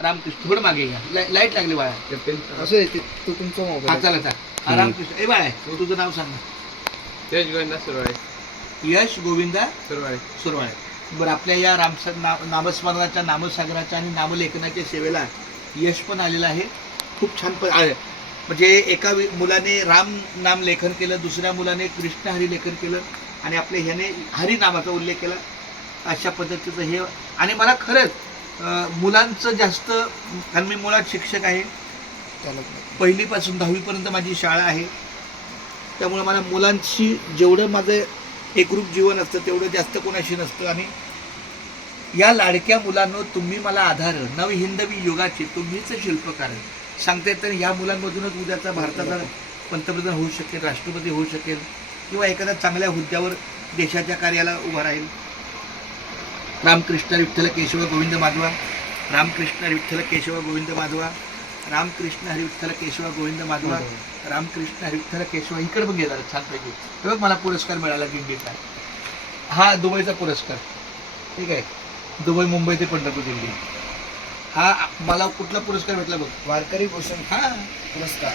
रामकृष्ण थोडं मागे घ्या, लाईट लागली बाळा. असं आहे तो तुमचा हा मोबाईल. चला चला. हा, रामकृष्ण. ए बाळा, तुझं नाव सांग ना. यश गोविंदा सुरवाळे. यश गोविंदा सुरवाळे. सुरवाळे. बरं, आपल्या या नामस्मरणाच्या, नामसागराच्या आणि नामलेखनाच्या सेवेला यश पण आलेलं आहे. खूप छान म्हणजे एका मुलाने राम नाम लेखन केलं, दुसऱ्या मुलाने कृष्ण हरी लेखन केलं आणि आपल्या ह्याने हरी नामाचा उल्लेख केला. अशा पद्धतीचं हे. आणि मला खरंच मुलांचं जास्त, कारण मी मुळात शिक्षक आहे, त्याला 1ली पासून 10वी पर्यंत माझी शाळा आहे. त्यामुळे मला मुलांशी जेवढं माझं एकरूप जीवन असतं तेवढं जास्त कोणाशी नसतं. आणि या लाडक्या मुलांनो, तुम्ही मला आधार, नवहिंदवी युगाचे तुम्हीच शिल्पकार आहे. सांगता येतं या मुलांमधूनच उद्याचा भारताचा पंतप्रधान होऊ शकेल, राष्ट्रपती होऊ शकेल, किंवा एखाद्या चांगल्या हुद्द्यावर देशाच्या कार्याला उभा राहील. रामकृष्ण विठ्ठल केशव गोविंद माधवा, रामकृष्ण विठ्ठल केशव गोविंद माधवा, रामकृष्ण हरी विठ्ठल केशव गोविंद माधवा, रामकृष्ण हरी विठ्ठल केशव. इकडे पण गेला छानपैकी. हे बघ, मला पुरस्कार मिळाला दिंडीचा. हा दुबईचा पुरस्कार. ठीक आहे, दुबई, मुंबई ते पंढरपूर दिल्ली. हा मला कुठला पुरस्कार भेटला बघ, वारकरी भूषण हा पुरस्कार.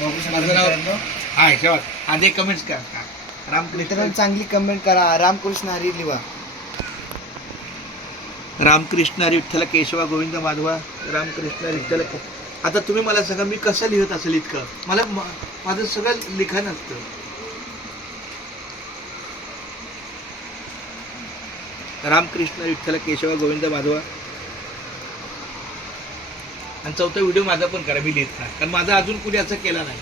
माझं नाव हा शेवट. आधी कमेंट्स करा. रामकृष्ण मित्रांनो, चांगली कमेंट करा. रामकृष्ण हरी लिहा. रामकृष्ण हरी विठ्ठल केशव गोविंद माधवा, रामकृष्ण हरी विठ्ठल. आता तुम्ही मला सांगा, मी कसं लिहत असेल इतकं? मला माझं सगळं लिखाण असतं. रामकृष्ण विठ्ठल केशव गोविंद माधवा. आणि 4था व्हिडिओ माझा पण करा, मी लिहित नाही, कारण माझा अजून कुणी असं केला नाही.